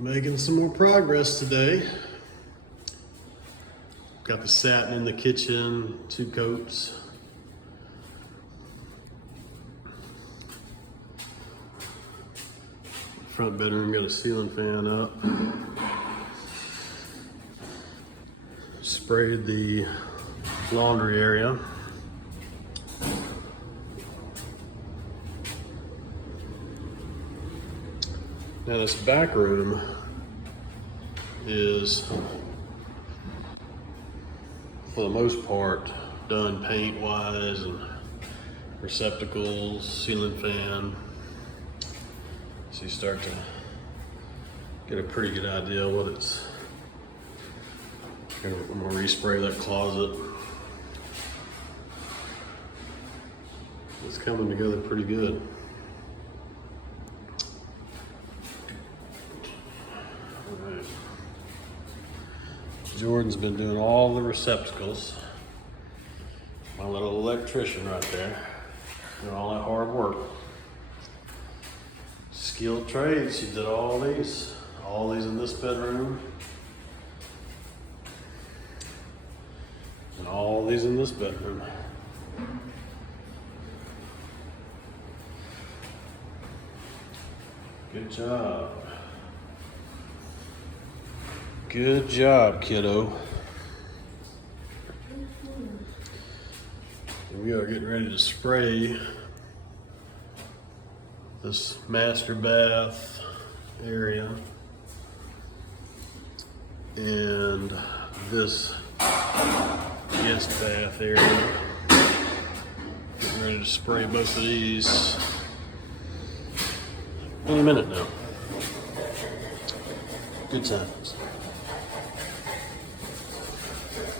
Making some more progress today. Got the satin in the kitchen, 2 coats. Front bedroom got a ceiling fan up. Sprayed the laundry area. Now this back room is, for the most part, done paint-wise and receptacles, ceiling fan. So you start to get a pretty good idea of what it's. I'm gonna respray that closet. It's coming together pretty good. Alright. Jordan's been doing all the receptacles. My little electrician right there, doing all that hard work. Skilled trade, she did all these in this bedroom. And all these in this bedroom. Good job. Good job, kiddo. And we are getting ready to spray this master bath area and this guest bath area. Getting ready to spray both of these any minute now. Good times.